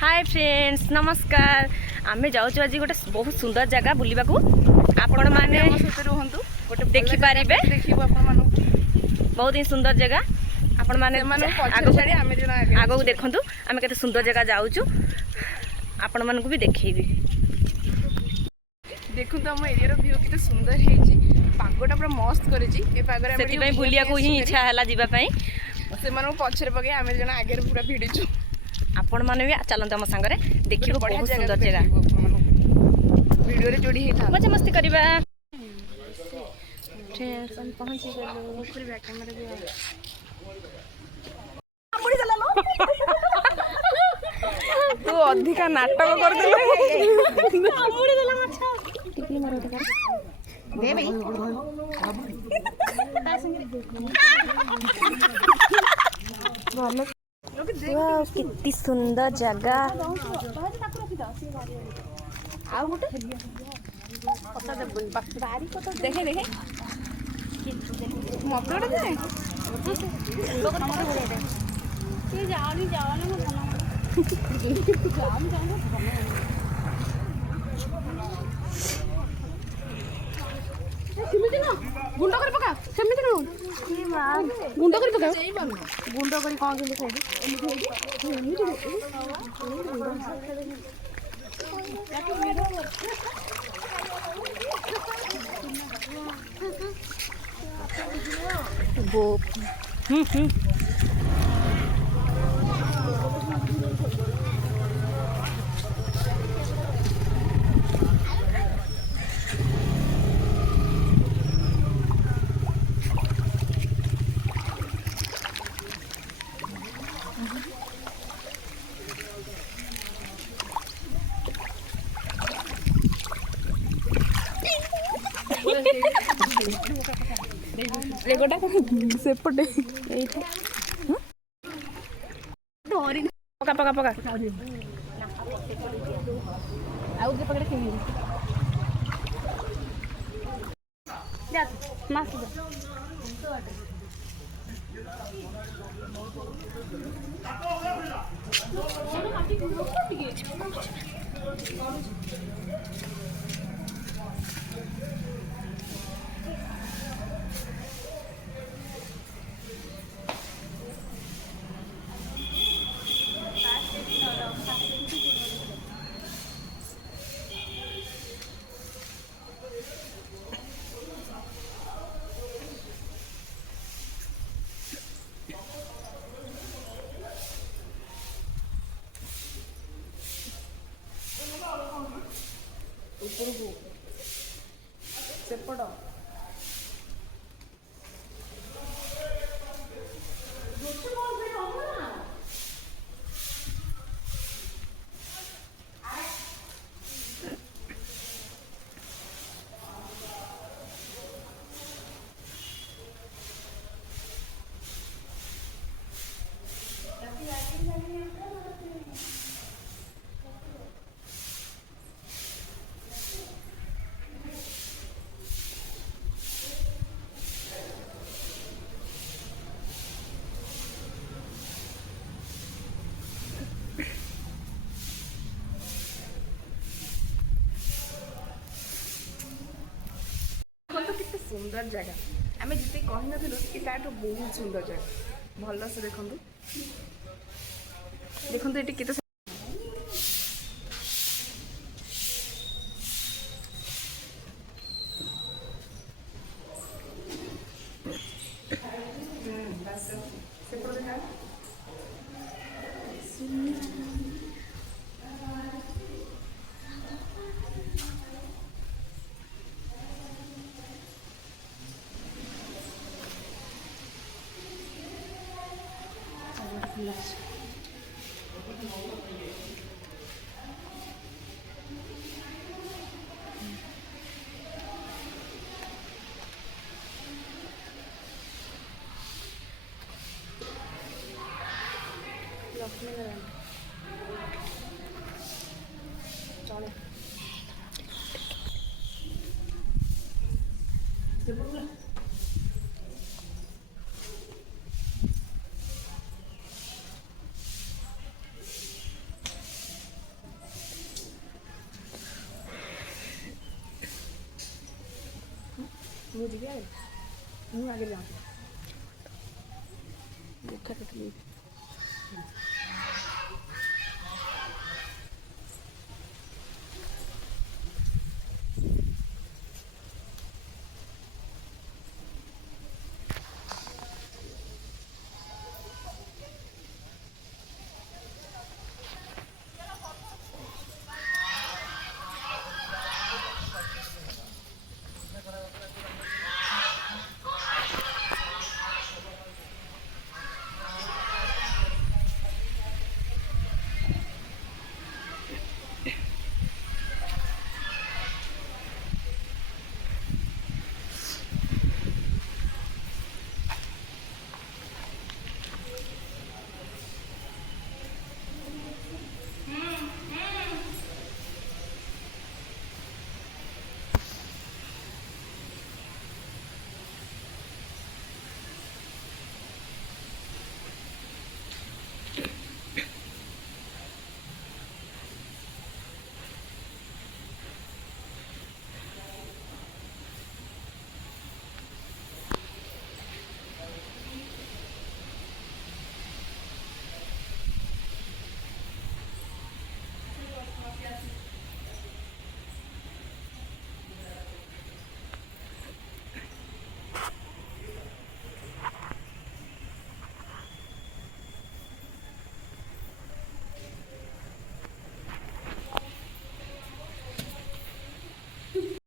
Hi friends नमस्कार आम जाऊँ आज गोटे बहुत सुंदर जगह बुलवा को आपण मैंने गोटे देखिपारे बहुत ही सुंदर जगह आपण मैंने आग को देखु आम के सुंदर जगह जाऊँ आपण मानक भी देखेबी देखु आम एरिया व्यू केते सुंदर है पागटा पूरा मस्त कर बुलिया को ही इच्छा है जावाई से पछरे पकई आम जन आगे पूरा भिड़ीचु आपण मैंने भी चलते आम सांगे देखिए बहुत सुंदर जगह वीडियो रे जोड़ी है मजा मस्ती करवा पहुंची तू अधिका नाटक कर कितनी सुंदर जगह देखे देखे मत गुंड कर पका सेमिति न गुंड कर पका गुंड कर कौन के खाई वो एगोटा सेपटे पका पका पका आउ के पकड़े खेली जा मास सेपट सुंदर जगह आम जिते कही नू बहुत सुंदर जगह भल से देखु देखु ये केते ମୁଁ ଯିବି ଆଗରେ, ମୁଁ ଆଗରେ ଯାଉଛି। ଦେଖା ତତେ